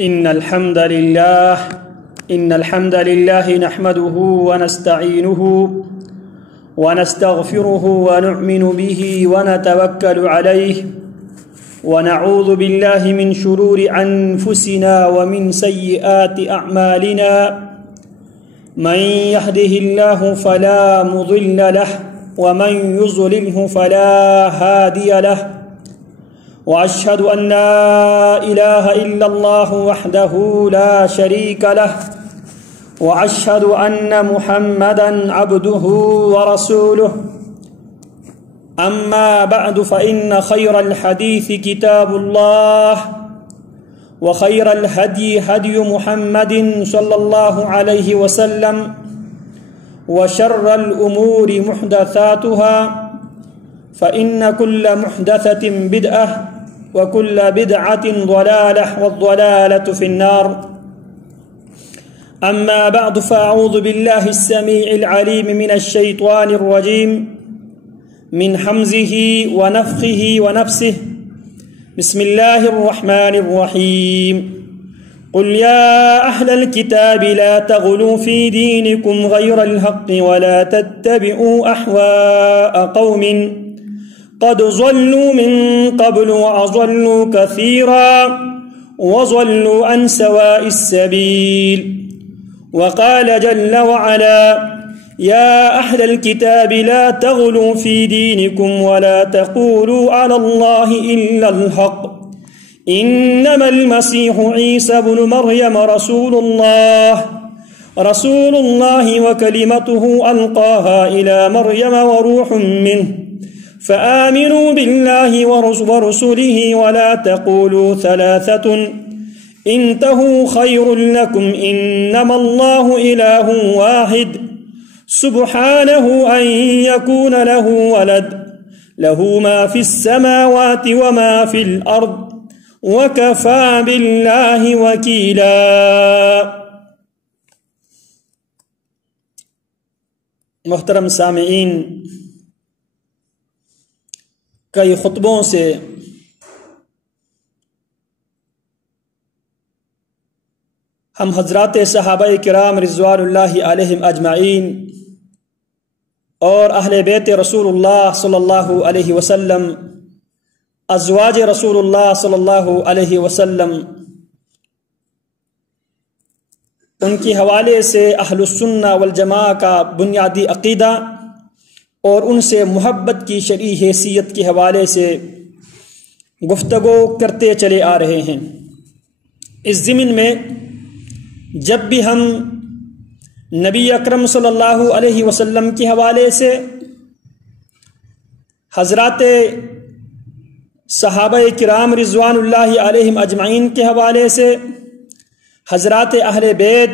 إن الحمد لله نحمده ونستعينه ونستغفره ونؤمن به ونتوكل عليه ونعوذ بالله من شرور أنفسنا ومن سيئات أعمالنا من يهده الله فلا مضل له ومن يضلله فلا هادي له وأشهد أن لا إله إلا الله وحده لا شريك له وأشهد أن محمدا عبده ورسوله أما بعد فإن خير الحديث كتاب الله وخير الهدي هدي محمد صلى الله عليه وسلم وشر الأمور محدثاتها فإن كل محدثة بدعة وكل بدعة ضلالة والضلالة في النار. أما بعد فأعوذ بالله السميع العليم من الشيطان الرجيم من حمزه ونفخه ونفسه. بسم الله الرحمن الرحيم. قل يا أهل الكتاب لا تغلوا في دينكم غير الحق ولا تتبعوا أهواء قوم قد ضلوا من قبل وأضلوا كثيرا وضلوا عن سواء السبيل. وقال جل وعلا يا أهل الكتاب لا تغلوا في دينكم ولا تقولوا على الله إلا الحق إنما المسيح عيسى بن مريم رسول الله وكلمته ألقاها إلى مريم وروح منه فآمنوا بالله ورسله ولا تقولوا ثلاثة انتهوا خير لكم إنما الله إله واحد سبحانه أن يكون له ولد له ما في السماوات وما في الأرض وكفى بالله وكيلا. محترم سامعین، کئی خطبوں سے ہم حضرات صحابہ کرام رضوان اللہ علیہم اجمعین اور اہل بیت رسول اللہ صلی اللہ علیہ وسلم، ازواج رسول اللہ صلی اللہ علیہ وسلم، ان کے حوالے سے اہل السنہ والجماعہ کا بنیادی عقیدہ اور ان سے محبت کی شرعی حیثیت کے حوالے سے گفتگو کرتے چلے آ رہے ہیں. اس ضمن میں جب بھی ہم نبی اکرم صلی اللہ علیہ وسلم کے حوالے سے، حضرات صحابہ کرام رضوان اللہ علیہم اجمعین کے حوالے سے، حضرات اہل بیت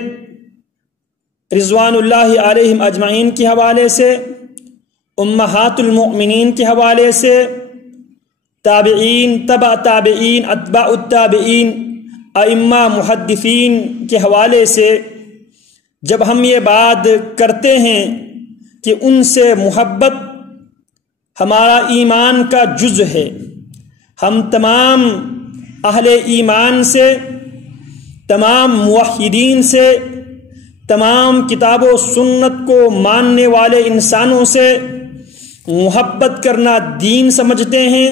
رضوان اللہ علیہم اجمعین کے حوالے سے، امہات المؤمنین کے حوالے سے، تابعین، تبع تابعین، اتباع التابعین، ائمہ محدثین کے حوالے سے جب ہم یہ بات کرتے ہیں کہ ان سے محبت ہمارا ایمان کا جز ہے، ہم تمام اہل ایمان سے، تمام موحدین سے، تمام کتاب و سنت کو ماننے والے انسانوں سے محبت کرنا دین سمجھتے ہیں،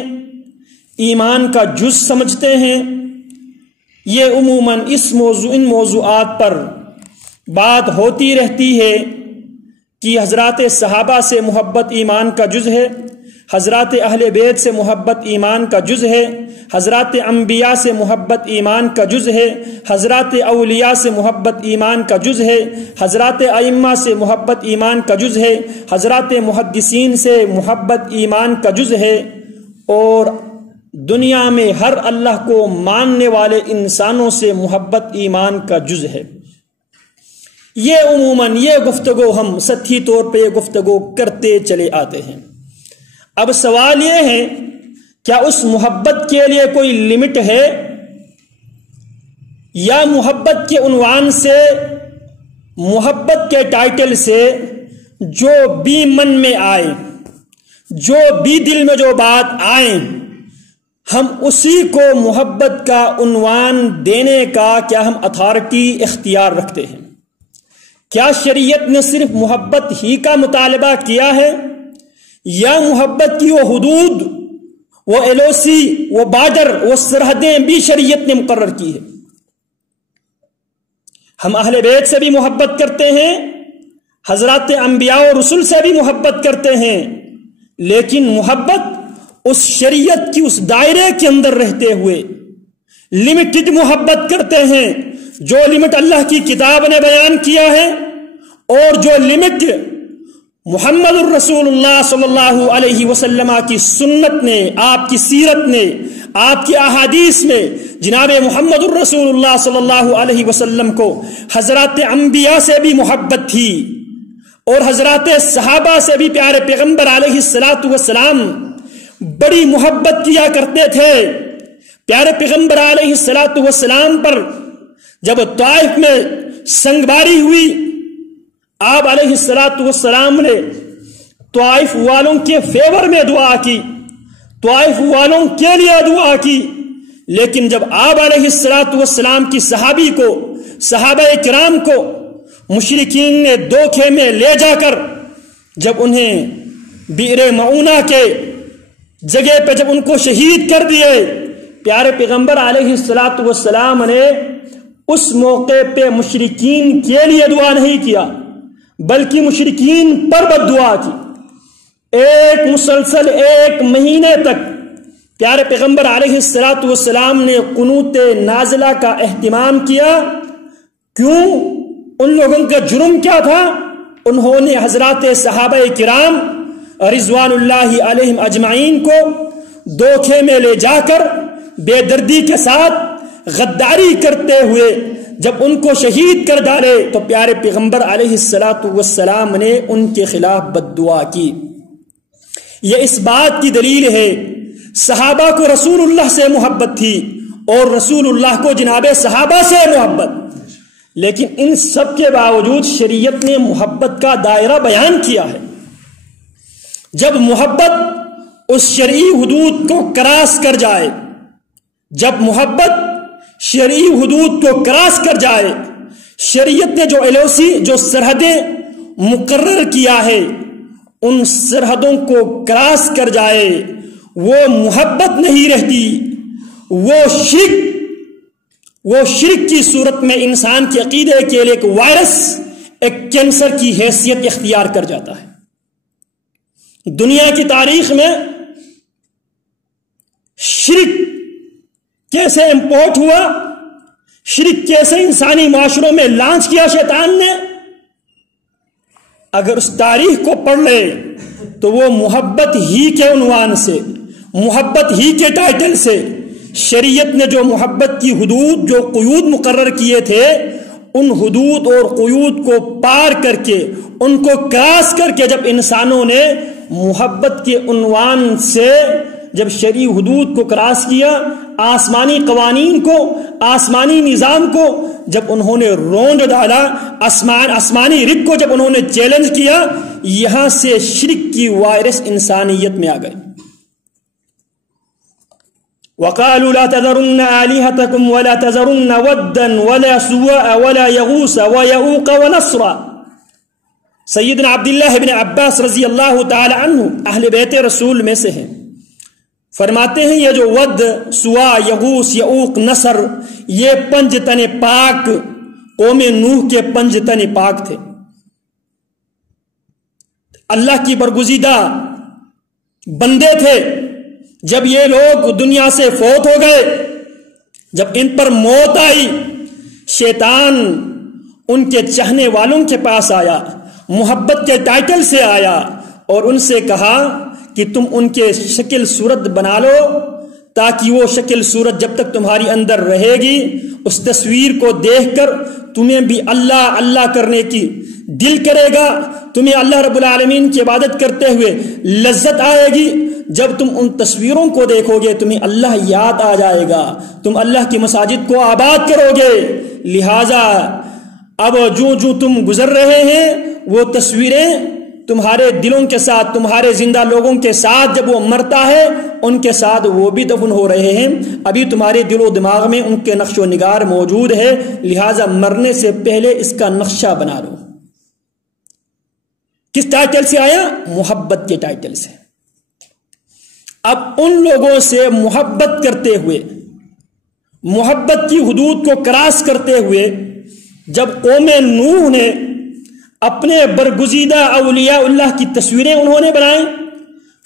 ایمان کا جز سمجھتے ہیں. یہ عموماً ان موضوعات پر بات ہوتی رہتی ہے کہ حضرات صحابہ سے محبت ایمان کا جز ہے، حضرات اہل بیت سے محبت ایمان کا جز ہے، حضرات انبیاء سے محبت ایمان کا جز ہے، حضرات اولیاء سے محبت ایمان کا جز ہے، حضرات ائمہ سے محبت ایمان کا جز ہے، حضرات محدثین سے محبت ایمان کا جز ہے، اور دنیا میں ہر اللہ کو ماننے والے انسانوں سے محبت ایمان کا جز ہے. یہ عموماً یہ گفتگو ہم سطحی طور پہ یہ گفتگو کرتے چلے آتے ہیں. اب سوال یہ ہے، کیا اس محبت کے لیے کوئی لمٹ ہے، یا محبت کے عنوان سے، محبت کے ٹائٹل سے جو بھی من میں آئے، جو بھی دل میں جو بات آئے، ہم اسی کو محبت کا عنوان دینے کا کیا ہم اتھارٹی اختیار رکھتے ہیں؟ کیا شریعت نے صرف محبت ہی کا مطالبہ کیا ہے یا محبت کی وہ حدود، وہ ایل او سی، وہ بارڈر، وہ سرحدیں بھی شریعت نے مقرر کی ہے؟ ہم اہل بیت سے بھی محبت کرتے ہیں، حضرات انبیاء و رسول سے بھی محبت کرتے ہیں، لیکن محبت اس شریعت کی اس دائرے کے اندر رہتے ہوئے لمیٹڈ محبت کرتے ہیں، جو لمٹ اللہ کی کتاب نے بیان کیا ہے اور جو لمٹ محمد الرسول اللہ صلی اللہ علیہ وسلم کی سنت نے، آپ کی سیرت نے، آپ کی احادیث میں جناب محمد الرسول اللہ صلی اللہ علیہ وسلم کو حضرات انبیاء سے بھی محبت تھی اور حضرات صحابہ سے بھی پیارے پیغمبر علیہ السلام بڑی محبت کیا کرتے تھے۔ پیارے پیغمبر علیہ السلام پر جب طائف میں سنگباری ہوئی، آپ علیہ السلام نے طائف والوں کے فیور میں دعا کی، طائف والوں کے لیے دعا کی، لیکن جب آپ علیہ السلام کی صحابی کو، صحابہ کرام کو مشرکین نے دھوکے میں لے جا کر جب انہیں بئر معونہ کے جگہ پہ جب ان کو شہید کر دیے، پیارے پیغمبر علیہ السلام نے اس موقع پہ مشرکین کے لیے دعا نہیں کیا بلکہ مشرکین پر بد دعا کی۔ ایک مسلسل 1 مہینے تک پیارے پیغمبر علیہ السلام نے قنوت نازلہ کا اہتمام کیا۔ کیوں؟ ان لوگوں کا جرم کیا تھا؟ انہوں نے حضرات صحابہ کرام رضوان اللہ علیہم اجمعین کو دھوکے میں لے جا کر بے دردی کے ساتھ غداری کرتے ہوئے جب ان کو شہید کر ڈالے تو پیارے پیغمبر علیہ السلام نے ان کے خلاف بد دعا کی۔ یہ اس بات کی دلیل ہے صحابہ کو رسول اللہ سے محبت تھی اور رسول اللہ کو جناب صحابہ سے محبت، لیکن ان سب کے باوجود شریعت نے محبت کا دائرہ بیان کیا ہے۔ جب محبت اس شرعی حدود کو کراس کر جائے، جب محبت شرعی حدود کو کراس کر جائے، شریعت نے جو ایل او سی، جو سرحدیں مقرر کیا ہے، ان سرحدوں کو کراس کر جائے، وہ محبت نہیں رہتی، وہ شرک کی صورت میں انسان کے عقیدے کے لیے ایک وائرس، ایک کینسر کی حیثیت اختیار کر جاتا ہے۔ دنیا کی تاریخ میں شرک کیسے امپورٹ ہوا، شرک کیسے انسانی معاشروں میں لانچ کیا شیطان نے، اگر اس تاریخ کو پڑھ لے تو وہ محبت ہی کے عنوان سے، محبت ہی کے ٹائٹل سے شریعت نے جو محبت کی حدود، جو قیود مقرر کیے تھے، ان حدود اور قیود کو پار کر کے، ان کو کراس کر کے جب انسانوں نے محبت کے عنوان سے جب شرعی حدود کو کراس کیا، آسمانی قوانین کو، آسمانی نظام کو جب انہوں نے رونڈ ڈالا، آسمانی رگ کو جب انہوں نے چیلنج کیا، یہاں سے شرک کی وائرس انسانیت میں آ گئی۔ وَقَالُوا لَا تَذَرُنَّ آلِهَتَكُمْ وَلَا تَذَرُنَّ وَدًّا وَلَا سُوَاءَ وَلَا يَغُوثَ وَيَعُوقَ وَنَسْرًا۔ سیدنا عبداللہ بن عباس رضی اللہ تعالی عنہ اہل بیت رسول میں سے ہیں، فرماتے ہیں یہ جو ود، سوا، یغوث، یعوق، نصر، یہ 5 تن پاک قوم نوح کے 5 تن پاک تھے، اللہ کی برگزیدہ بندے تھے۔ جب یہ لوگ دنیا سے فوت ہو گئے، جب ان پر موت آئی، شیطان ان کے چاہنے والوں کے پاس آیا، محبت کے ٹائٹل سے آیا اور ان سے کہا کہ تم ان کے شکل صورت بنا لو تاکہ وہ شکل صورت جب تک تمہاری اندر رہے گی، اس تصویر کو دیکھ کر تمہیں بھی اللہ اللہ کرنے کی دل کرے گا، تمہیں اللہ رب العالمین کی عبادت کرتے ہوئے لذت آئے گی۔ جب تم ان تصویروں کو دیکھو گے تمہیں اللہ یاد آ جائے گا، تم اللہ کی مساجد کو آباد کرو گے، لہٰذا اب جو تم گزر رہے ہیں وہ تصویریں تمہارے دلوں کے ساتھ، تمہارے زندہ لوگوں کے ساتھ جب وہ مرتا ہے ان کے ساتھ وہ بھی دفن ہو رہے ہیں، ابھی تمہارے دل و دماغ میں ان کے نقش و نگار موجود ہے، لہٰذا مرنے سے پہلے اس کا نقشہ بنا لو۔ کس ٹائٹل سے آیا؟ محبت کے ٹائٹل سے۔ اب ان لوگوں سے محبت کرتے ہوئے، محبت کی حدود کو کراس کرتے ہوئے جب قوم نوح نے اپنے برگزیدہ اولیاء اللہ کی تصویریں انہوں نے بنائیں،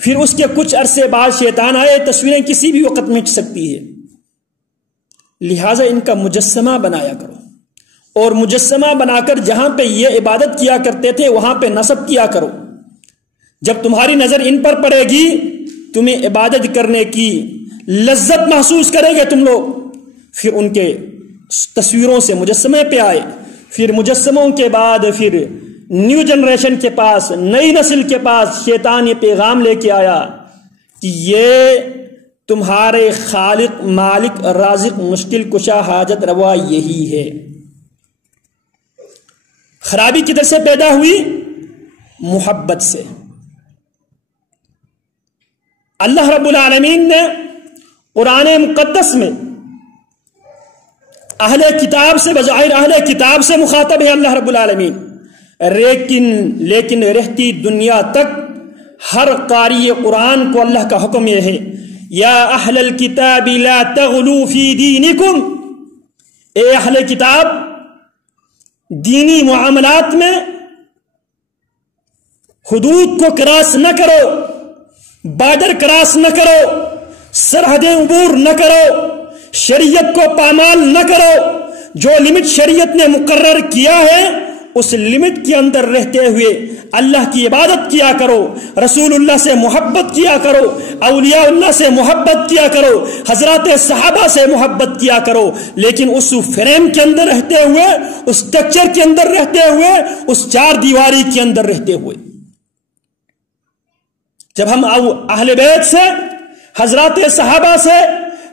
پھر اس کے کچھ عرصے بعد شیطان آئے، تصویریں کسی بھی وقت مٹ سکتی ہے، لہٰذا ان کا مجسمہ بنایا کرو، اور مجسمہ بنا کر جہاں پہ یہ عبادت کیا کرتے تھے وہاں پہ نصب کیا کرو۔ جب تمہاری نظر ان پر پڑے گی تمہیں عبادت کرنے کی لذت محسوس کرے گے تم لوگ، پھر ان کے تصویروں سے مجسمے پہ آئے، پھر مجسموں کے بعد پھر نیو جنریشن کے پاس، نئی نسل کے پاس شیطان یہ پیغام لے کے آیا کہ یہ تمہارے خالق، مالک، رازق، مشکل کشا، حاجت روا یہی ہے۔ خرابی کدھر سے پیدا ہوئی؟ محبت سے۔ اللہ رب العالمین نے قرآن مقدس میں اہل کتاب سے، بظاہر اہل کتاب سے مخاطب ہے اللہ رب العالمین، لیکن رہتی دنیا تک ہر قاری قرآن کو اللہ کا حکم یہ ہے، یا اہل الکتاب لا تغلوا فی دینکم، اے اہل کتاب دینی معاملات میں حدود کو کراس نہ کرو، بارڈر کراس نہ کرو، سرحدیں عبور نہ کرو، شریعت کو پامال نہ کرو، جو لمٹ شریعت نے مقرر کیا ہے اس لمٹ کے اندر رہتے ہوئے اللہ کی عبادت کیا کرو، رسول اللہ سے محبت کیا کرو، اولیاء اللہ سے محبت کیا کرو، حضرات صحابہ سے محبت کیا کرو، لیکن اس فریم کے اندر رہتے ہوئے، اس سٹرکچر کے اندر رہتے ہوئے، اس چار دیواری کے اندر رہتے ہوئے۔ جب ہم اہل بیت سے، حضرات صحابہ سے،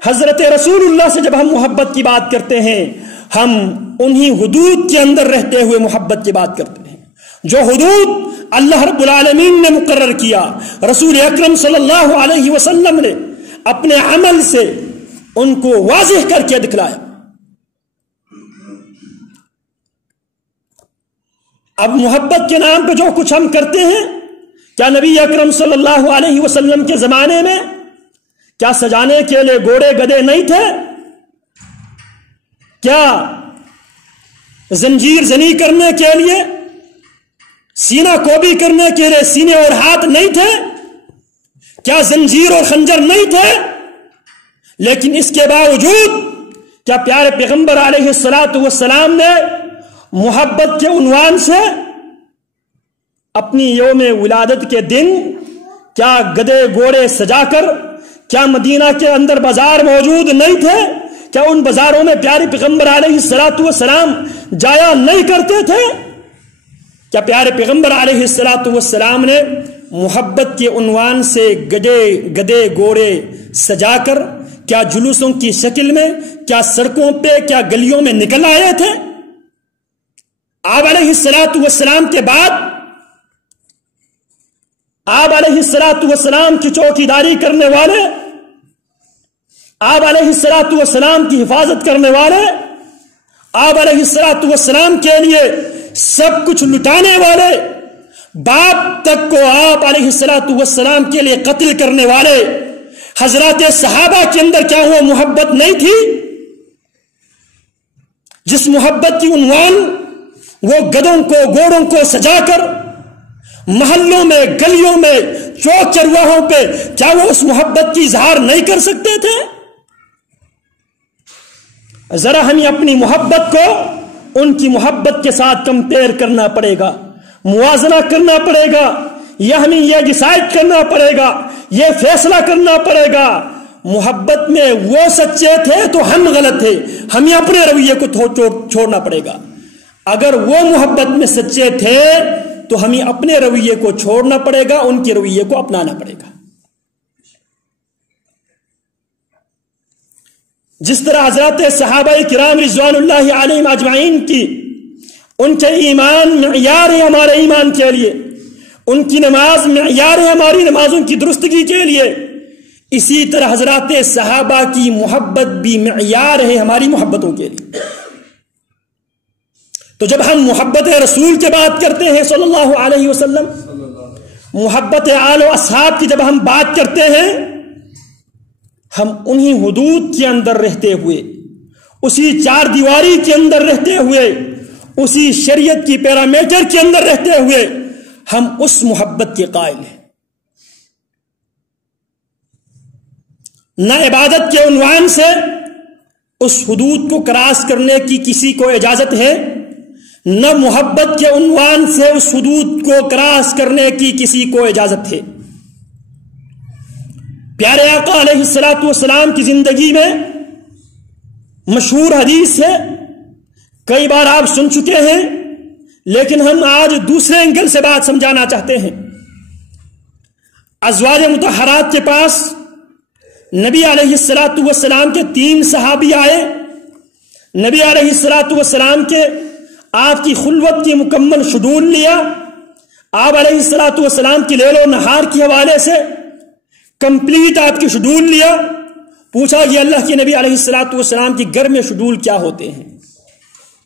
حضرت رسول اللہ سے جب ہم محبت کی بات کرتے ہیں، ہم انہی حدود کے اندر رہتے ہوئے محبت کی بات کرتے ہیں، جو حدود اللہ رب العالمین نے مقرر کیا، رسول اکرم صلی اللہ علیہ وسلم نے اپنے عمل سے ان کو واضح کر کے دکھلایا۔ اب محبت کے نام پہ جو کچھ ہم کرتے ہیں، کیا نبی اکرم صلی اللہ علیہ وسلم کے زمانے میں کیا سجانے کے لیے گھوڑے گدھے نہیں تھے؟ کیا زنجیر زنی کرنے کے لیے، سینہ کوبی کرنے کے لیے سینے اور ہاتھ نہیں تھے؟ کیا زنجیر اور خنجر نہیں تھے؟ لیکن اس کے باوجود کیا پیارے پیغمبر علیہ السلام نے محبت کے عنوان سے اپنی یوم ولادت کے دن کیا گدھے گھوڑے سجا کر، کیا مدینہ کے اندر بازار موجود نہیں تھے؟ کیا ان بازاروں میں پیارے پیغمبر علیہ السلام جایا نہیں کرتے تھے؟ کیا پیارے پیغمبر علیہ السلام نے محبت کے عنوان سے گدھے گھوڑے سجا کر کیا جلوسوں کی شکل میں، کیا سڑکوں پہ، کیا گلیوں میں نکل آئے تھے؟ آپ علیہ السلام کے بعد آپ علیہ السلام کی چوکی داری کرنے والے، آپ علیہ السلام کی حفاظت کرنے والے، آپ علیہ السلام کے لیے سب کچھ لٹانے والے، باپ تک کو آپ علیہ السلام کے لیے قتل کرنے والے حضرات صحابہ کے اندر کیا وہ محبت نہیں تھی؟ جس محبت کی عنوان وہ گدھوں کو گھوڑوں کو سجا کر محلوں میں، گلیوں میں، چوک چرواہوں پہ کیا وہ اس محبت کی اظہار نہیں کر سکتے تھے؟ ذرا ہمیں اپنی محبت کو ان کی محبت کے ساتھ کمپیئر کرنا پڑے گا، موازنہ کرنا پڑے گا، یا ہمیں یہ ڈیسائیڈ کرنا پڑے گا، یہ فیصلہ کرنا پڑے گا محبت میں وہ سچے تھے تو ہم غلط تھے، ہمیں اپنے رویے کو چھوڑنا پڑے گا۔ اگر وہ محبت میں سچے تھے تو ہمیں اپنے رویے کو چھوڑنا پڑے گا، ان کے رویے کو اپنانا پڑے گا۔ جس طرح حضرات صحابہ کرام رضوان اللہ علیہم اجمعین کی ان کے ایمان معیار ہے ہمارے ایمان کے لیے، ان کی نماز معیار ہے ہماری نمازوں کی درستگی کے لیے، اسی طرح حضرات صحابہ کی محبت بھی معیار ہے ہماری محبتوں کے لیے۔ تو جب ہم محبت رسول کی بات کرتے ہیں صلی اللہ علیہ وسلم، محبت آل و اصحاب کی جب ہم بات کرتے ہیں، ہم انہی حدود کے اندر رہتے ہوئے، اسی چار دیواری کے اندر رہتے ہوئے، اسی شریعت کی پیرامیٹر کے اندر رہتے ہوئے ہم اس محبت کے قائل ہیں۔ نہ عبادت کے عنوان سے اس حدود کو کراس کرنے کی کسی کو اجازت ہے، نہ محبت کے عنوان سے اس حدود کو کراس کرنے کی کسی کو اجازت ہے۔ پیارے آقا علیہ الصلوۃ والسلام کی زندگی میں مشہور حدیث ہے، کئی بار آپ سن چکے ہیں، لیکن ہم آج دوسرے اینگل سے بات سمجھانا چاہتے ہیں۔ ازواج مطہرات کے پاس نبی علیہ الصلوۃ والسلام کے 3 صحابی آئے، نبی علیہ الصلوۃ والسلام کے آپ کی خلوت کی مکمل شیڈول لیا، آپ علیہ الصلوۃ والسلام کی لیل و نہار کے حوالے سے کمپلیٹ آپ کی شیڈول لیا، پوچھا کہ اللہ کے نبی علیہ الصلوۃ والسلام کی گھر میں شیڈول کیا ہوتے ہیں،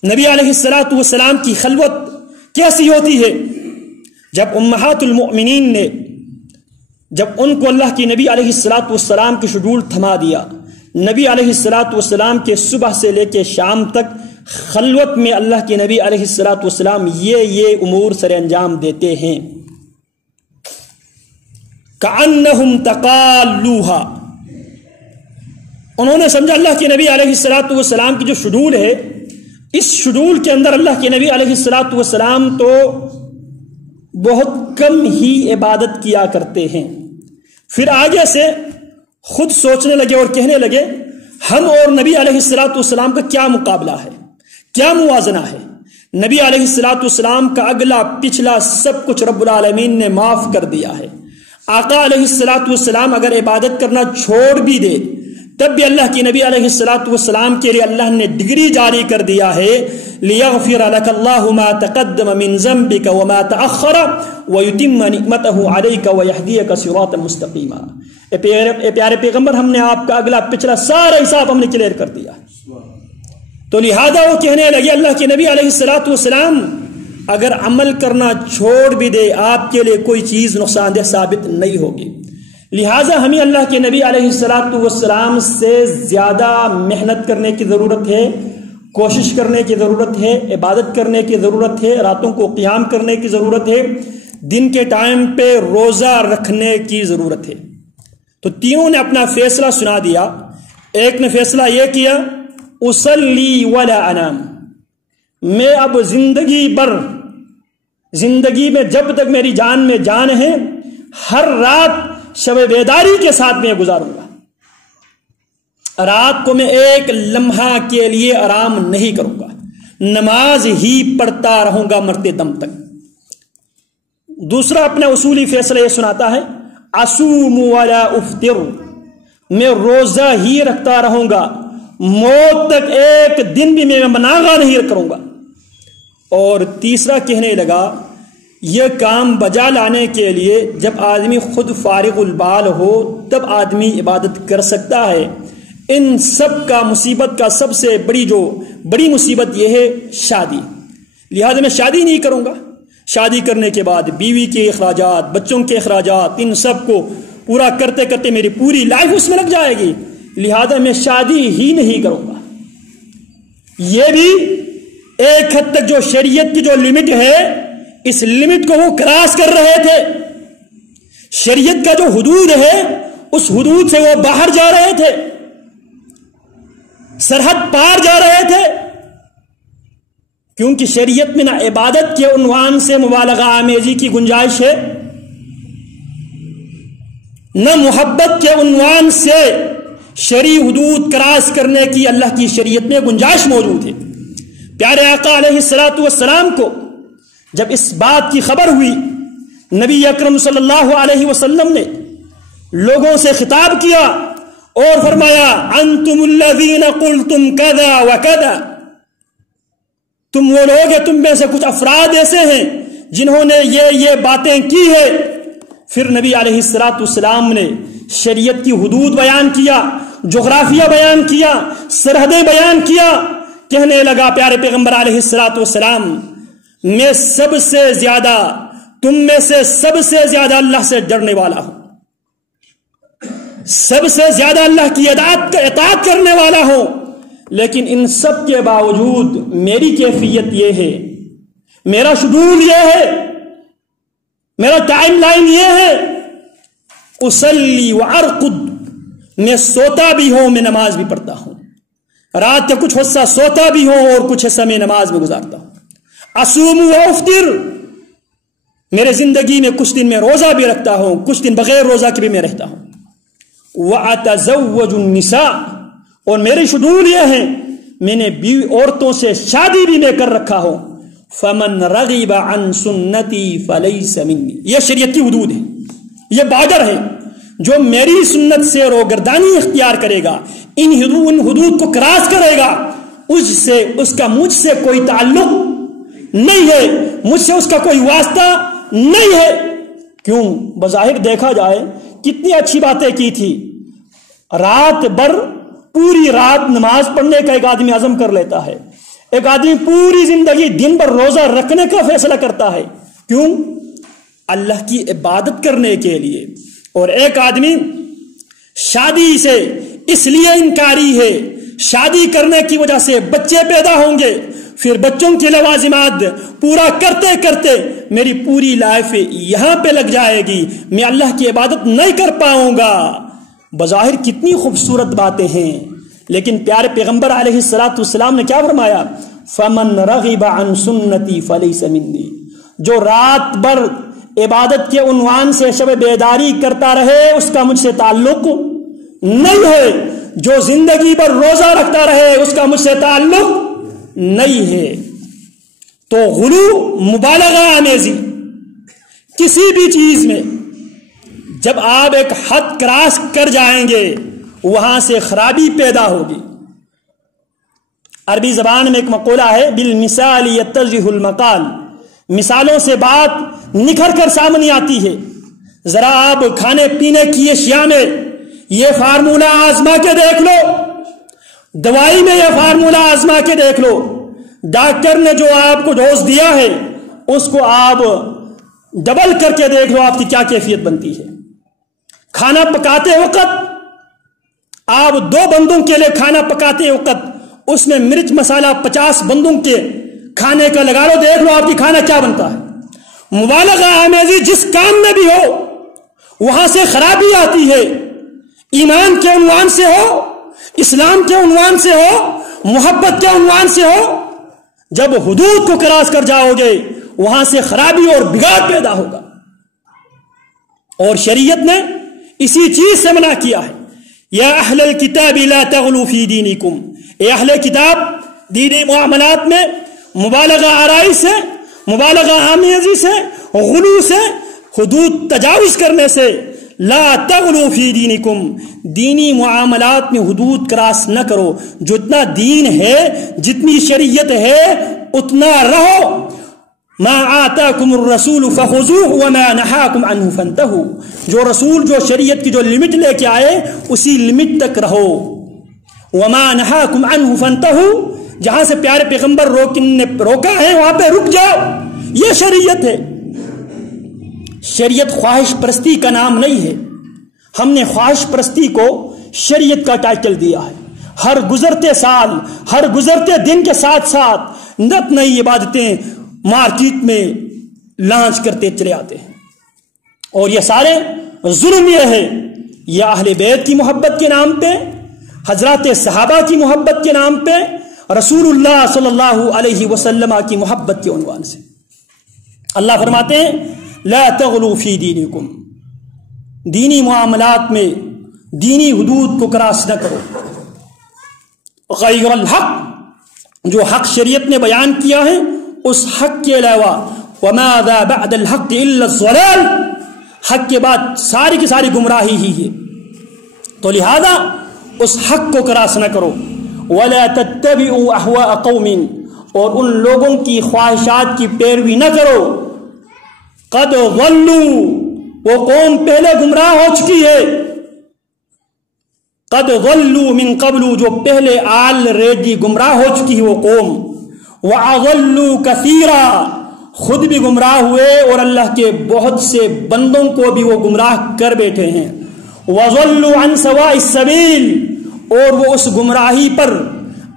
نبی علیہ الصلوۃ والسلام کی خلوت کیسی ہوتی ہے۔ جب امہات المؤمنین نے جب ان کو اللہ کی نبی علیہ الصلوۃ والسلام کی شیڈول تھما دیا، نبی علیہ الصلوۃ والسلام کے صبح سے لے کے شام تک خلوت میں اللہ کے نبی علیہ الصلوۃ والسلام یہ امور سر انجام دیتے ہیں۔ کأنہم تقالوہا، انہوں نے سمجھا اللہ کے نبی علیہ الصلوۃ والسلام کی جو شیڈول ہے، اس شیڈول کے اندر اللہ کے نبی علیہ الصلوۃ والسلام تو بہت کم ہی عبادت کیا کرتے ہیں۔ پھر آگے سے خود سوچنے لگے اور کہنے لگے ہم اور نبی علیہ الصلوۃ والسلام کا کیا مقابلہ ہے، کیا موازنہ ہے۔ نبی علیہ الصلوۃ والسلام کا اگلا پچھلا سب کچھ رب العالمین نے معاف کر دیا ہے۔ آقا علیہ الصلوۃ والسلام اگر عبادت کرنا چھوڑ بھی دے تب بھی اللہ کی نبی علیہ الصلوۃ والسلام کے لیے اللہ نے ڈگری جاری کر دیا ہے، لِيَغْفِرَ لَكَ اللَّهُ مَا تَقَدَّمَ مِن ذَنبِكَ وَمَا تَأَخَّرَ وَيُتِمَّ نِعْمَتَهُ عَلَيْكَ وَيَهْدِيَكَ صِرَاطًا مُسْتَقِيمًا۔ اے پیارے پیغمبر، ہم نے آپ کا اگلا پچھلا سارا حساب ہم نے کلیئر کر دیا، تو لہذا وہ کہنے لگے اللہ کے نبی علیہ الصلوۃ والسلام اگر عمل کرنا چھوڑ بھی دے آپ کے لیے کوئی چیز نقصان دہ ثابت نہیں ہوگی۔ لہٰذا ہمیں اللہ کے نبی علیہ الصلوۃ والسلام سے زیادہ محنت کرنے کی ضرورت ہے، کوشش کرنے کی ضرورت ہے، عبادت کرنے کی ضرورت ہے، راتوں کو قیام کرنے کی ضرورت ہے، دن کے ٹائم پہ روزہ رکھنے کی ضرورت ہے۔ تو تینوں نے اپنا فیصلہ سنا دیا۔ ایک نے فیصلہ یہ کیا اصلی ولا انام، میں اب زندگی میں جب تک میری جان میں جان ہے ہر رات شب بیداری کے ساتھ میں گزاروں گا، رات کو میں ایک لمحہ کے لیے آرام نہیں کروں گا، نماز ہی پڑھتا رہوں گا مرتے دم تک۔ دوسرا اپنا اصولی فیصلہ یہ سناتا ہے اصوم ولا افطر، میں روزہ ہی رکھتا رہوں گا، موت تک ایک دن بھی میں مناغا نہیں کروں گا۔ اور تیسرا کہنے لگا یہ کام بجا لانے کے لیے جب آدمی خود فارغ البال ہو تب آدمی عبادت کر سکتا ہے۔ ان سب کا مصیبت کا سب سے بڑی مصیبت یہ ہے شادی، لہذا میں شادی نہیں کروں گا۔ شادی کرنے کے بعد بیوی کے اخراجات، بچوں کے اخراجات، ان سب کو پورا کرتے کرتے میری پوری لائف اس میں لگ جائے گی، لہذا میں شادی ہی نہیں کروں گا۔ یہ بھی ایک حد تک جو شریعت کی جو لمٹ ہے اس لمٹ کو وہ کراس کر رہے تھے، شریعت کا جو حدود ہے اس حدود سے وہ باہر جا رہے تھے، سرحد پار جا رہے تھے، کیونکہ شریعت میں نہ عبادت کے عنوان سے مبالغہ آمیزی کی گنجائش ہے، نہ محبت کے عنوان سے شرعی حدود کراس کرنے کی اللہ کی شریعت میں گنجائش موجود ہے۔ پیارے آقا علیہ الصلوۃ والسلام کو جب اس بات کی خبر ہوئی، نبی اکرم صلی اللہ علیہ وسلم نے لوگوں سے خطاب کیا اور فرمایا انتم الذین قلتم کذا وکذا، تم وہ لوگ ہیں، تم میں سے کچھ افراد ایسے ہیں جنہوں نے یہ باتیں کی ہے. پھر نبی علیہ الصلوۃ والسلام نے شریعت کی حدود بیان کیا, جغرافیہ بیان کیا, سرحدیں بیان کیا. کہنے لگا پیارے پیغمبر علیہ الصلوۃ والسلام, میں سب سے زیادہ, تم میں سے سب سے زیادہ اللہ سے ڈرنے والا ہوں, سب سے زیادہ اللہ کی اطاعت کرنے والا ہوں. لیکن ان سب کے باوجود میری کیفیت یہ ہے, میرا شیڈول یہ ہے, میرا ٹائم لائن یہ ہے, اصلی وارقد, میں سوتا بھی ہوں, میں نماز بھی پڑھتا ہوں, رات کا کچھ حصہ سوتا بھی ہوں اور کچھ حصہ میں نماز میں گزارتا ہوں. اصوم و افطر, میرے زندگی میں کچھ دن میں روزہ بھی رکھتا ہوں, کچھ دن بغیر روزہ کے بھی میں رہتا ہوں. وَأَتَزَوَّجُ النِّسَاءَ, اور میرے شیڈول یہ ہے, میں نے بیوی عورتوں سے شادی بھی میں کر رکھا ہوں. فَمَنْ رَغِبَ عَنْ سُنَّتِي فَلَيْسَ مِنِّي, یہ شریعت کی حدود ہے, یہ بارڈر ہے. جو میری سنت سے روگردانی اختیار کرے گا, ان حدود کو کراس کرے گا, اس کا مجھ سے کوئی تعلق نہیں ہے, مجھ سے اس کا کوئی واسطہ نہیں ہے. کیوں؟ بظاہر دیکھا جائے کتنی اچھی باتیں کی تھی. رات بھر پوری رات نماز پڑھنے کا ایک آدمی عزم کر لیتا ہے, ایک آدمی پوری زندگی دن بھر روزہ رکھنے کا فیصلہ کرتا ہے. کیوں؟ اللہ کی عبادت کرنے کے لیے. اور ایک آدمی شادی سے اس لیے انکاری ہے, شادی کرنے کی وجہ سے بچے پیدا ہوں گے, پھر بچوں کے لوازمات پورا کرتے کرتے میری پوری لائف یہاں پہ لگ جائے گی, میں اللہ کی عبادت نہیں کر پاؤں گا. بظاہر کتنی خوبصورت باتیں ہیں, لیکن پیارے پیغمبر علیہ الصلوۃ والسلام نے کیا فرمایا؟ فَمَنْ رَغِبَ عَنْ سُنَّتِي فَلَيْسَ مِنِّي, جو رات بھر عبادت کے عنوان سے شب بیداری کرتا رہے اس کا مجھ سے تعلق نہیں ہے, جو زندگی بھر روزہ رکھتا رہے اس کا مجھ سے تعلق نہیں ہے. تو غلو, مبالغہ آمیزی کسی بھی چیز میں, جب آپ ایک حد کراس کر جائیں گے وہاں سے خرابی پیدا ہوگی. عربی زبان میں ایک مقولہ ہے, بالمثال یتضح المقال, مثالوں سے بات نکھر کر سامنے آتی ہے. ذرا آپ کھانے پینے کی اشیاء میں یہ فارمولہ آزما کے دیکھ لو, دوائی میں یہ فارمولہ آزما کے دیکھ لو. ڈاکٹر نے جو آپ کو ڈوز دیا ہے اس کو آپ ڈبل کر کے دیکھ لو, آپ کی کیا کیفیت بنتی ہے. کھانا پکاتے وقت آپ 2 بندوں کے لیے کھانا پکاتے وقت اس میں مرچ مسالہ 50 بندوں کے کھانے کا لگا لو, دیکھ لو آپ کی کھانا کیا بنتا ہے. مبالغہ آمیزی جس کام میں بھی ہو وہاں سے خرابی آتی ہے. ایمان کے عنوان سے ہو, اسلام کے عنوان سے ہو, محبت کے عنوان سے ہو, جب حدود کو کراس کر جاؤ گے وہاں سے خرابی اور بگاڑ پیدا ہوگا. اور شریعت نے اسی چیز سے منع کیا ہے. یا اہل الکتاب لا تغلوا فی دینکم, اے اہل کتاب, دینی معاملات میں مبالغہ آرائی سے, مبالغہ آمیزی سے, غلو سے, حدود تجاوز کرنے سے, لا تغلوا فی دینکم, دینی معاملات میں حدود کراس نہ کرو. جتنا دین ہے, جتنی شریعت ہے اتنا رہو. ما آتاکم الرسول فخذوه وما نہاکم عنہ فانتہوا, جو رسول جو شریعت کی جو لمٹ لے کے آئے اسی لمٹ تک رہو. وما نہاکم عنہ فانتہوا, جہاں سے پیارے پیغمبر نے روکا ہے وہاں پہ رک جاؤ. یہ شریعت ہے. شریعت خواہش پرستی کا نام نہیں ہے. ہم نے خواہش پرستی کو شریعت کا ٹائٹل دیا ہے. ہر گزرتے سال, ہر گزرتے دن کے ساتھ ساتھ نت نئی عبادتیں مارکیٹ میں لانچ کرتے چلے آتے ہیں. اور یہ سارے ظلم یہ ہے, یا اہل بیت کی محبت کے نام پہ, حضرات صحابہ کی محبت کے نام پہ, رسول اللہ صلی اللہ علیہ وسلم کی محبت کے عنوان سے. اللہ فرماتے ہیں لا تغلوا فی دینکم, دینی معاملات میں دینی حدود کو کراس نہ کرو. غیر الحق, جو حق شریعت نے بیان کیا ہے اس حق کے علاوہ, وماذا بعد الحق الا الضلال, حق کے بعد ساری کی ساری گمراہی ہی ہے. تو لہذا اس حق کو کراس نہ کرو. ولا تتبعوا اهواء قوم, اور ان لوگوں کی خواہشات کی پیروی نہ کرو قد ضلوا، وہ قوم پہلے گمراہ ہو چکی ہے، قد ضلوا من قبل، جو پہلے آلریڈی گمراہ ہو چکی ہے وہ قوم، وَأَضَلُّوا كَثِيرًا، خود بھی گمراہ ہوئے اور اللہ کے بہت سے بندوں کو بھی وہ گمراہ کر بیٹھے ہیں، وَضَلُّوا عَنْ سَوَاءِ السَّبِيلِ، اور وہ اس گمراہی پر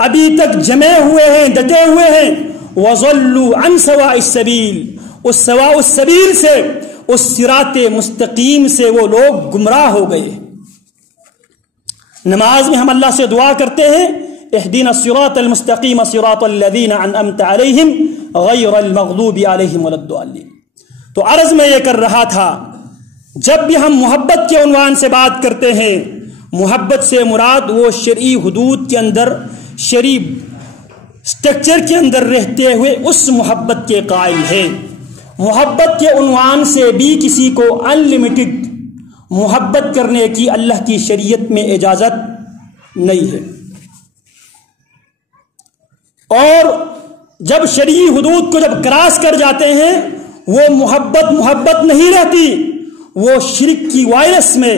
ابھی تک جمے ہوئے ہیں، ڈٹے ہوئے ہیں، وَضَلُّوا عَنْ سَوَاءِ السَّبِيلِ، اس سواء السبیل سے، اس صراط مستقیم سے وہ لوگ گمراہ ہو گئے۔ نماز میں ہم اللہ سے دعا کرتے ہیں اہدنا الصراط المستقیم صراط الذین انعمت علیہم غیر المغضوب علیہم ولا الضالین۔ تو عرض میں یہ کر رہا تھا، جب بھی ہم محبت کے عنوان سے بات کرتے ہیں، محبت سے مراد وہ شرعی حدود کے اندر، شرعی سٹرکچر کے اندر رہتے ہوئے اس محبت کے قائل ہے۔ محبت کے عنوان سے بھی کسی کو انلمیٹڈ محبت کرنے کی اللہ کی شریعت میں اجازت نہیں ہے، اور جب شرعی حدود کو جب کراس کر جاتے ہیں وہ محبت نہیں رہتی، وہ شرک کی وائرس میں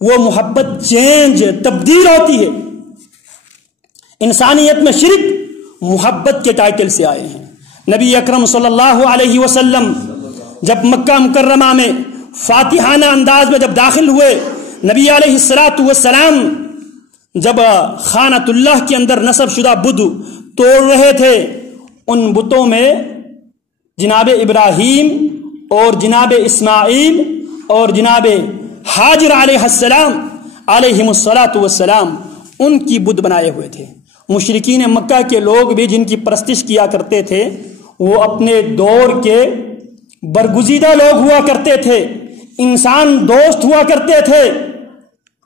وہ محبت چینج، تبدیل ہوتی ہے۔ انسانیت میں شرک محبت کے ٹائٹل سے آئے ہیں۔ نبی اکرم صلی اللہ علیہ وسلم جب مکہ مکرمہ میں فاتحانہ انداز میں جب داخل ہوئے، نبی علیہ السلام جب خانۃ اللہ کے اندر نصب شدہ بت توڑ رہے تھے، ان بتوں میں جناب ابراہیم اور جناب اسماعیل اور جناب حاجر علیہ السلام علیہم السلام ان کی بت بنائے ہوئے تھے۔ مشرکین مکہ کے لوگ بھی جن کی پرستش کیا کرتے تھے وہ اپنے دور کے برگزیدہ لوگ ہوا کرتے تھے، انسان دوست ہوا کرتے تھے۔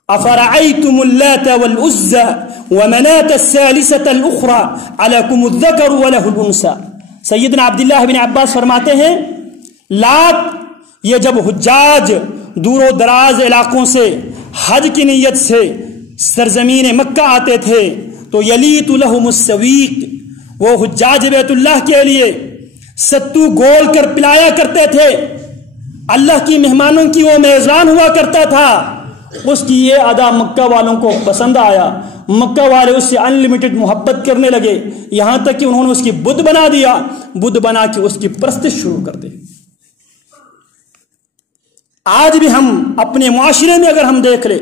افرعیتم اللات والعزى ومناة الثالثة الاخرى الکم الذکر وله الانثى۔ سیدنا عبداللہ بن عباس فرماتے ہیں، لات، یہ جب حجاج دور و دراز علاقوں سے حج کی نیت سے سرزمین مکہ آتے تھے تو یلیت لہم السویق، وہ حجاج بیت اللہ کے لیے ستو گول کر پلایا کرتے تھے، اللہ کی مہمانوں کی وہ میزبان ہوا کرتا تھا۔ اس کی یہ ادا مکہ والوں کو پسند آیا، مکہ والے اس سے انلمیٹڈ محبت کرنے لگے، یہاں تک کہ انہوں نے اس کی بت بنا دیا، بت بنا کے اس کی پرستش شروع کر دی۔ آج بھی ہم اپنے معاشرے میں اگر ہم دیکھ لیں،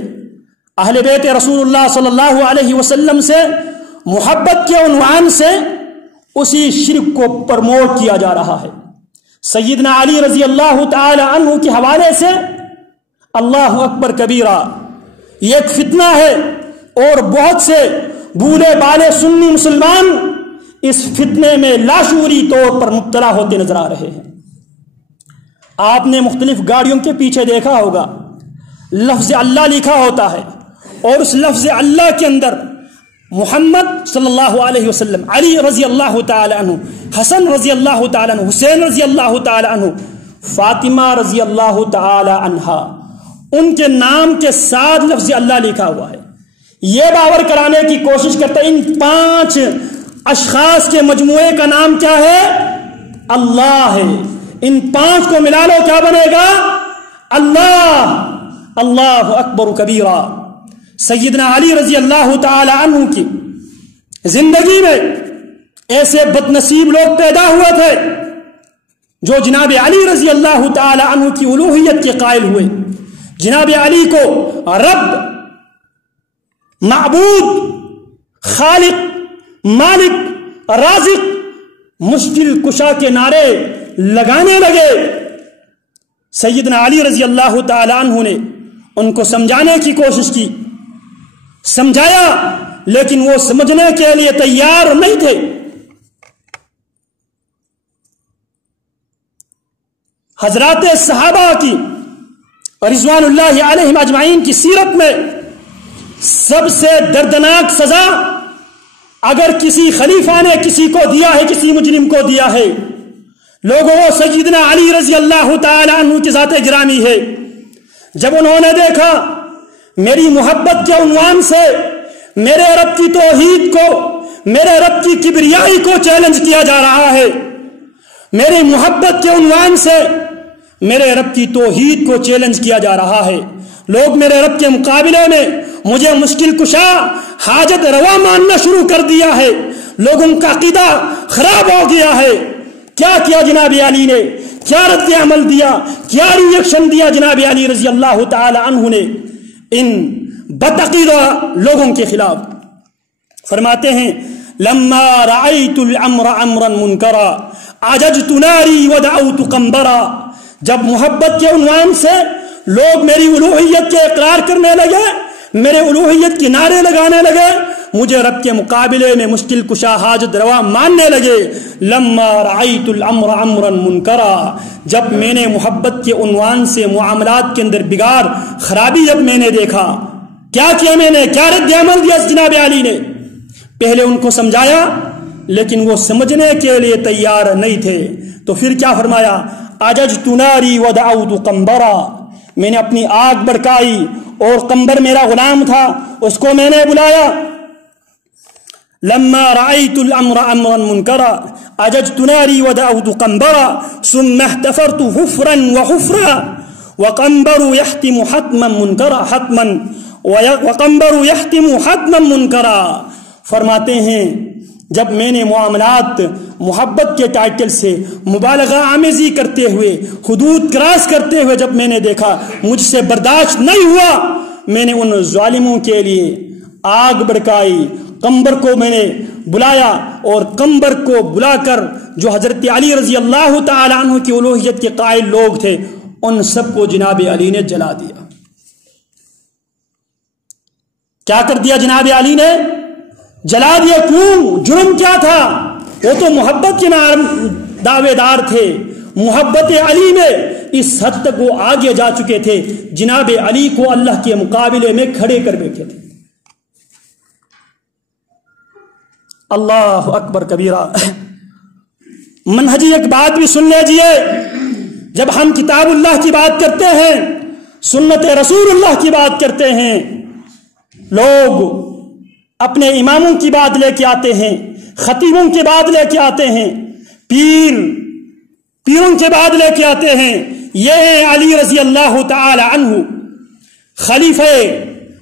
اہل بیت رسول اللہ صلی اللہ علیہ وسلم سے محبت کے عنوان سے اسی شرک کو پرموٹ کیا جا رہا ہے۔ سیدنا علی رضی اللہ تعالی عنہ کے حوالے سے اللہ اکبر کبیرہ یہ ایک فتنہ ہے، اور بہت سے بولے بالے سنی مسلمان اس فتنے میں لاشعوری طور پر مبتلا ہوتے نظر آ رہے ہیں۔ آپ نے مختلف گاڑیوں کے پیچھے دیکھا ہوگا لفظ اللہ لکھا ہوتا ہے، اور اس لفظ اللہ کے اندر محمد صلی اللہ علیہ وسلم، علی رضی اللہ تعالی عنہ، حسن رضی اللہ تعالی عنہ، حسین رضی اللہ تعالی عنہ، فاطمہ رضی اللہ تعالی عنہا، ان کے نام کے ساتھ لفظ اللہ لکھا ہوا ہے۔ یہ باور کرانے کی کوشش کرتے ان 5 اشخاص کے مجموعے کا نام کیا ہے؟ اللہ ہے۔ ان 5 کو ملا لو کیا بنے گا؟ اللہ۔ اللہ اکبر کبیرہ۔ سیدنا علی رضی اللہ تعالی عنہ کی زندگی میں ایسے بد نصیب لوگ پیدا ہوئے تھے جو جناب علی رضی اللہ تعالی عنہ کی الوہیت کے قائل ہوئے، جناب علی کو رب، معبود، خالق، مالک، رازق، مشکل کشا کے نعرے لگانے لگے۔ سیدنا علی رضی اللہ تعالی عنہ نے ان کو سمجھانے کی کوشش کی، سمجھایا، لیکن وہ سمجھنے کے لیے تیار نہیں تھے۔ حضرات صحابہ کی رضوان اللہ علیہم اجمعین کی سیرت میں سب سے دردناک سزا اگر کسی خلیفہ نے کسی کو دیا ہے، کسی مجرم کو دیا ہے، لوگوں سیدنا علی رضی اللہ تعالی عنہ کی ذات گرامی ہے۔ جب انہوں نے دیکھا میری محبت کے عنوان سے میرے رب کی توحید کو، میرے رب کی کبریائی کو چیلنج کیا جا رہا ہے، میری محبت کے عنوان سے میرے رب کی توحید کو چیلنج کیا جا رہا ہے. لوگ میرے رب کے مقابلے میں مجھے مشکل کشا حاجت روا ماننا شروع کر دیا ہے. لوگوں کا عقیدہ خراب ہو گیا ہے. کیا کیا جناب علی نے؟ کیا رد عمل دیا؟ کیا ریئیکشن دیا جناب علی رضی اللہ تعالی عنہ نے ان بدعقیدہ لوگوں کے خلاف؟ فرماتے ہیں لما رأيت الامر امرا منکرا عججت ناری ودعوت قنبرا. جب محبت کے عنوان سے لوگ میری الوہیت کے اقرار کرنے لگے، میرے الوہیت کی نعرے لگانے لگے، مجھے رب کے مقابلے میں مشکل کشا حاجت روا ماننے لگے. لما رأيت الامر امرا منکرا، جب میں نے محبت کے عنوان سے معاملات کے اندر بگاڑ خرابی جب میں نے دیکھا، کیا کیا میں نے؟ کیا رد عمل دیا جناب علی نے؟ پہلے ان کو سمجھایا لیکن وہ سمجھنے کے لیے تیار نہیں تھے. تو پھر کیا فرمایا؟ اججت ناری ودعوت قنبرا، میں نے اپنی آگ بھڑکائی اور قنبر میرا غلام تھا اس کو میں نے بلایا. لما رأيت الامر امرا منکرا اججت ناری ودعوت قنبرا ثم احتفرت حفرا وحفرا وقنبر يحتم حتما منکرا حتما وقنبر يحتم حتما منکرا. فرماتے ہیں جب میں نے معاملات محبت کے ٹائٹل سے مبالغہ آمیزی کرتے ہوئے، حدود کراس کرتے ہوئے جب میں نے دیکھا، مجھ سے برداشت نہیں ہوا، میں نے ان ظالموں کے لیے آگ بھڑکائی. قنبر کو میں نے بلایا اور قنبر کو بلا کر جو حضرت علی رضی اللہ تعالی عنہ کی الوہیت کے قائل لوگ تھے ان سب کو جناب علی نے جلا دیا. کیا کر دیا جناب علی نے؟ جلا دیا. کیوں؟ جرم کیا تھا؟ وہ تو محبت کے دعوے دار تھے. محبت علی میں اس حد تک وہ آگے جا چکے تھے، جناب علی کو اللہ کے مقابلے میں کھڑے کر بیٹھے تھے. اللہ اکبر کبیرہ. منہجی ایک بات بھی سن لیجئے، جب ہم کتاب اللہ کی بات کرتے ہیں، سنت رسول اللہ کی بات کرتے ہیں، لوگ اپنے اماموں کی بات لے کے آتے ہیں، خطیبوں کی بات لے کے آتے ہیں، پیروں کے بعد لے کے آتے ہیں. یہ علی رضی اللہ تعالی عنہ خلیفہ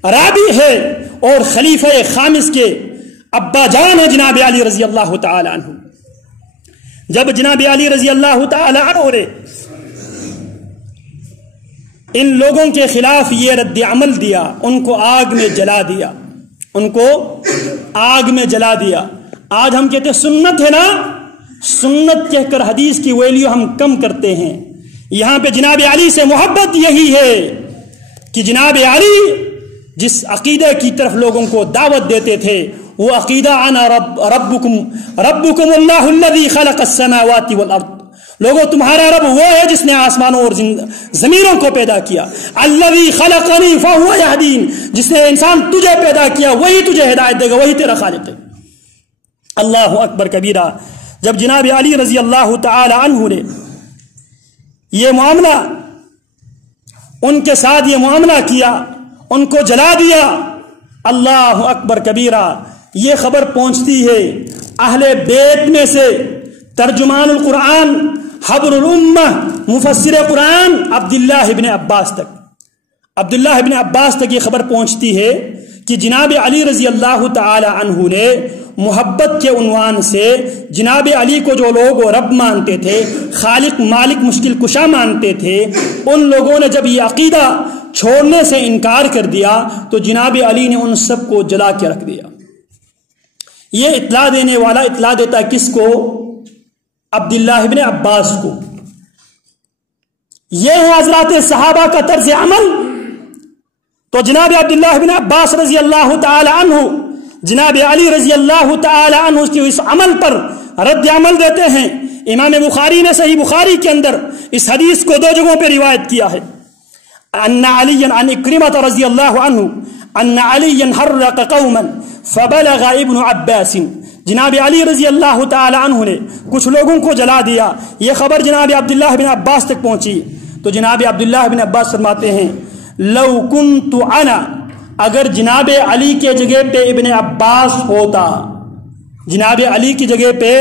رابع ہے اور خلیفہ خامس کے ابا جان ہے جناب علی رضی اللہ تعالی عنہ. جب جناب علی رضی اللہ تعالی عنہ نے ان لوگوں کے خلاف یہ رد عمل دیا، ان کو آگ میں جلا دیا، ان کو آگ میں جلا دیا. آج ہم کہتے ہیں سنت ہے نا، سنت کہہ کر حدیث کی ویلیو ہم کم کرتے ہیں. یہاں پہ جناب علی سے محبت یہی ہے کہ جناب علی جس عقیدے کی طرف لوگوں کو دعوت دیتے تھے وہ عقیدہ انا ربکم اللہ الذی خلق السماوات والارض. لوگوں تمہارا رب وہ ہے جس نے آسمانوں اور زمینوں کو پیدا کیا. الذی خلقنی فہو یہدین، جس نے انسان تجھے پیدا کیا وہی تجھے ہدایت دے گا، وہی تیرا خالق ہے. اللہ اکبر کبیرہ. جب جناب علی رضی اللہ تعالی عنہ نے یہ معاملہ ان کے ساتھ یہ معاملہ کیا، ان کو جلا دیا، اللہ اکبر کبیرہ. یہ خبر پہنچتی ہے اہل بیت میں سے ترجمان القرآن، حبر الامہ، مفسر قرآن عبداللہ ابن عباس تک. عبداللہ ابن عباس تک یہ خبر پہنچتی ہے کہ جناب علی رضی اللہ تعالی عنہ نے محبت کے عنوان سے جناب علی کو جو لوگ رب مانتے تھے، خالق مالک مشکل کشا مانتے تھے، ان لوگوں نے جب یہ عقیدہ چھوڑنے سے انکار کر دیا تو جناب علی نے ان سب کو جلا کے رکھ دیا. یہ اطلاع دینے والا اطلاع دیتا ہے کس کو؟ عبداللہ ابن عباس کو. یہ ہے حضرات صحابہ کا طرز عمل. تو جناب عبداللہ ابن عباس رضی اللہ تعالی عنہ جناب علی رضی اللہ تعالی عنہ کی اس عمل پر رد عمل دیتے ہیں. امام بخاری نے صحیح بخاری کے اندر اس حدیث کو دو جگہوں پہ روایت کیا ہے. ان علی عن اکرمۃ رضی اللہ عنہ ان علی حرق قوما فبلغ ابن عباس. جناب علی رضی اللہ تعالی عنہ نے کچھ لوگوں کو جلا دیا، یہ خبر جناب عبداللہ بن عباس تک پہنچی. تو جناب عبداللہ بن عباس فرماتے ہیں لو کنت انا، اگر جناب علی کے جگہ پہ ابن عباس ہوتا، جناب علی کی جگہ پہ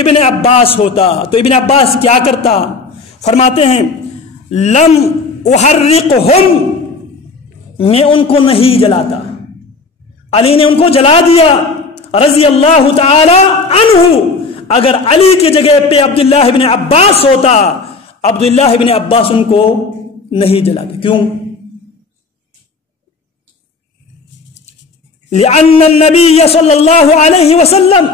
ابن عباس ہوتا تو ابن عباس کیا کرتا؟ فرماتے ہیں لم احرقہم، میں ان کو نہیں جلاتا. علی نے ان کو جلا دیا رضی اللہ تعالی عنہ. اگر علی کی جگہ پہ عبداللہ ابن عباس ہوتا، عبداللہ ابن عباس ان کو نہیں جلاتے. کیوں؟ لأن النبی صلی اللہ علیہ وسلم،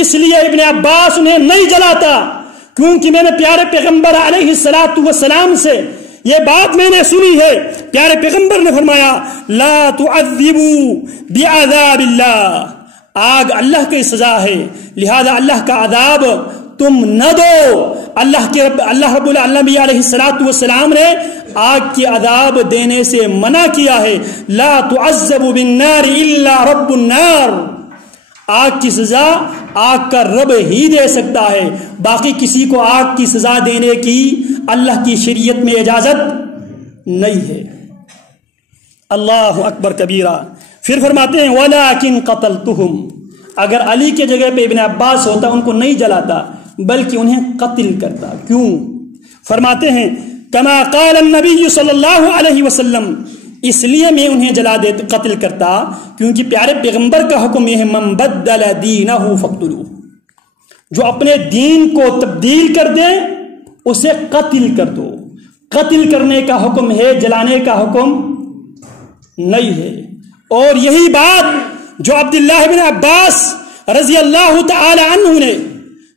اس لیے ابن عباس انہیں نہیں جلاتا کیونکہ میں نے پیارے پیغمبر علیہ السلام سے یہ بات میں نے سنی ہے. پیارے پیغمبر نے فرمایا لا تعذبوا بعذاب اللہ، آگ اللہ کی سزا ہے، لہذا اللہ کا عذاب تم نہ دو. اللہ رب العالمین علیہ السلام نے آگ کی عذاب دینے سے منع کیا ہے. لا تعذب بالنار الا رب النار، آگ کی سزا آگ کا رب ہی دے سکتا ہے، باقی کسی کو آگ کی سزا دینے کی اللہ کی شریعت میں اجازت نہیں ہے. اللہ اکبر کبیرہ. پھر فرماتے ہیں وَلَكِنْ قَتَلْتُهُمْ، اگر علی کے جگہ پہ ابن عباس ہوتا ان کو نہیں جلاتا بلکہ انہیں قتل کرتا. کیوں؟ فرماتے ہیں کما قال النبی صلی اللہ علیہ وسلم، اس لیے میں انہیں جلا دیتا، قتل کرتا کیونکہ پیارے پیغمبر کا حکم یہ ہے من بدل دینہ فاقتلوہ، جو اپنے دین کو تبدیل کر دے اسے قتل کر دو. قتل کرنے کا حکم ہے، جلانے کا حکم نہیں ہے. اور یہی بات جو عبداللہ بن عباس رضی اللہ تعالی عنہ نے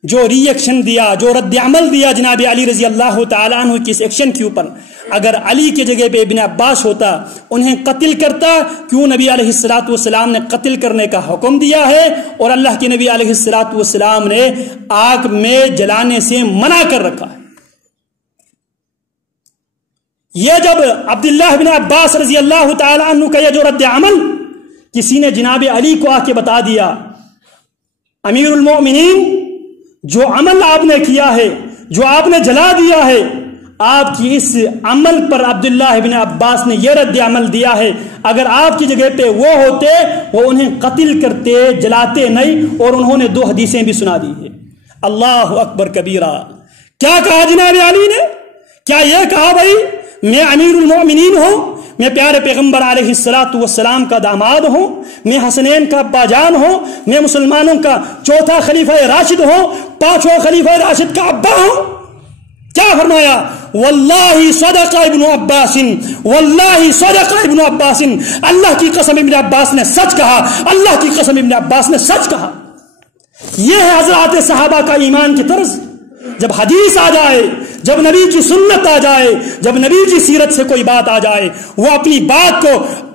جو ری ایکشن دیا، جو رد عمل دیا جناب علی رضی اللہ تعالی عنہ کی اس ایکشن کے اوپر، اگر علی کے جگہ پہ ابن عباس ہوتا انہیں قتل کرتا. کیوں؟ نبی علیہ السلام نے قتل کرنے کا حکم دیا ہے اور اللہ کے نبی علیہ السلام نے آگ میں جلانے سے منع کر رکھا ہے. یہ جب عبداللہ بن عباس رضی اللہ تعالی عنہ کا یہ جو رد عمل کسی نے جناب علی کو آ کے بتا دیا، امیر المؤمنین جو عمل آپ نے کیا ہے، جو آپ نے جلا دیا ہے، آپ کی اس عمل پر عبداللہ بن عباس نے یہ رد عمل دیا ہے، اگر آپ کی جگہ پہ وہ ہوتے وہ انہیں قتل کرتے، جلاتے نہیں. اور انہوں نے 2 حدیثیں بھی سنا دی ہے. اللہ اکبر کبیرہ. کیا کہا جناب علی نے؟ کیا یہ کہا بھائی میں امیر المؤمنین ہوں، میں پیارے پیغمبر علیہ السلام کا داماد ہوں، میں حسنین کا ابا جان ہوں، میں مسلمانوں کا 4تھا خلیفہ راشد ہوں، 5واں خلیفہ راشد کا ابا ہوں؟ کیا فرمایا؟ واللہ صدق ابن عباس، واللہ صدق ابن عباس، اللہ کی قسم ابن عباس نے سچ کہا، اللہ کی قسم ابن عباس نے سچ کہا. یہ ہے حضرات صحابہ کا ایمان کی طرز. جب حدیث آ جائے، جب نبی کی سنت آ جائے، جب نبی کی سیرت سے کوئی بات آ جائے، وہ اپنی بات کو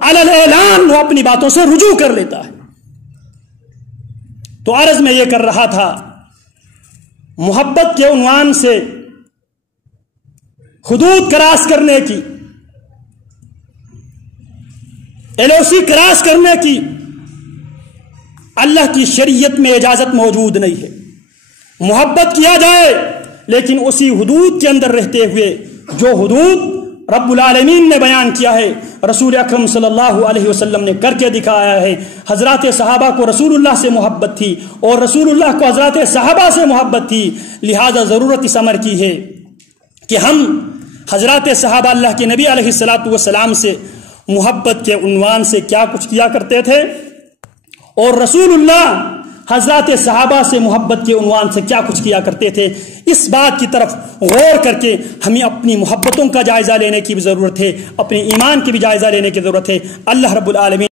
علی الاعلان وہ اپنی باتوں سے رجوع کر لیتا ہے. تو عرض میں یہ کر رہا تھا، محبت کے عنوان سے حدود کراس کرنے کی، LOC کراس کرنے کی اللہ کی شریعت میں اجازت موجود نہیں ہے. محبت کیا جائے لیکن اسی حدود کے اندر رہتے ہوئے جو حدود رب العالمین نے بیان کیا ہے، رسول اکرم صلی اللہ علیہ وسلم نے کر کے دکھایا ہے. حضرات صحابہ کو رسول اللہ سے محبت تھی اور رسول اللہ کو حضرات صحابہ سے محبت تھی، لہذا ضرورت اس امر کی ہے کہ ہم حضرات صحابہ اللہ کے نبی علیہ السلام سے محبت کے عنوان سے کیا کچھ کیا کرتے تھے اور رسول اللہ حضرات صحابہ سے محبت کے عنوان سے کیا کچھ کیا کرتے تھے. اس بات کی طرف غور کر کے ہمیں اپنی محبتوں کا جائزہ لینے کی بھی ضرورت ہے، اپنے ایمان کی بھی جائزہ لینے کی ضرورت ہے. اللہ رب العالمین